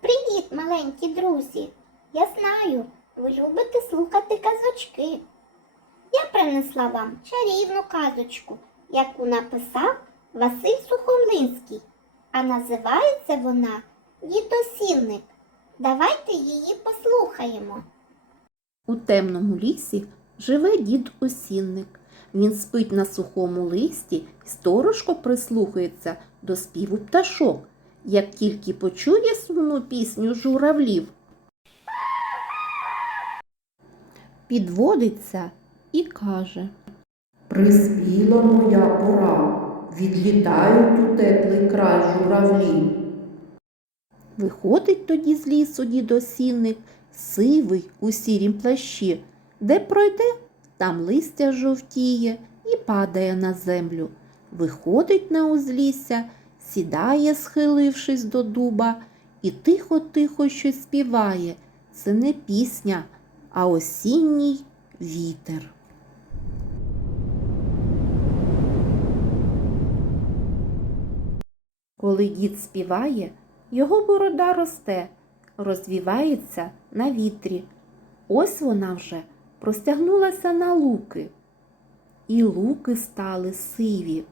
Привіт, маленькі друзі! Я знаю, ви любите слухати казочки. Я принесла вам чарівну казочку, яку написав Василь Сухомлинський, а називається вона Дідосінник. Давайте її послухаємо. У темному лісі живе дід осінник. Він спить на сухому листі і сторожко прислухається до співу пташок, як тільки почує сумну пісню журавлів. Підводиться і каже. Приспіла моя пора, відлітають у теплий край журавлі. Виходить тоді з лісу дідосінник, сивий у сірім плащі, де пройде, там листя жовтіє і падає на землю. Виходить на узлісся, сідає, схилившись до дуба, і тихо-тихо щось співає. Це не пісня, а осінній вітер. Коли дід співає, його борода росте, розвівається на вітрі. Ось вона вже простягнулася на луки, і луки стали сиві.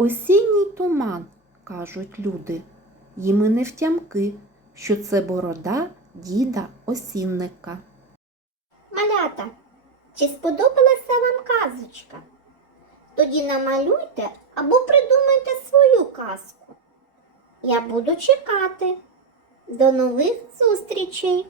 Осінній туман, кажуть люди, їм і не втямки, що це борода діда осінника. Малята, чи сподобалася вам казочка? Тоді намалюйте або придумайте свою казку. Я буду чекати. До нових зустрічей!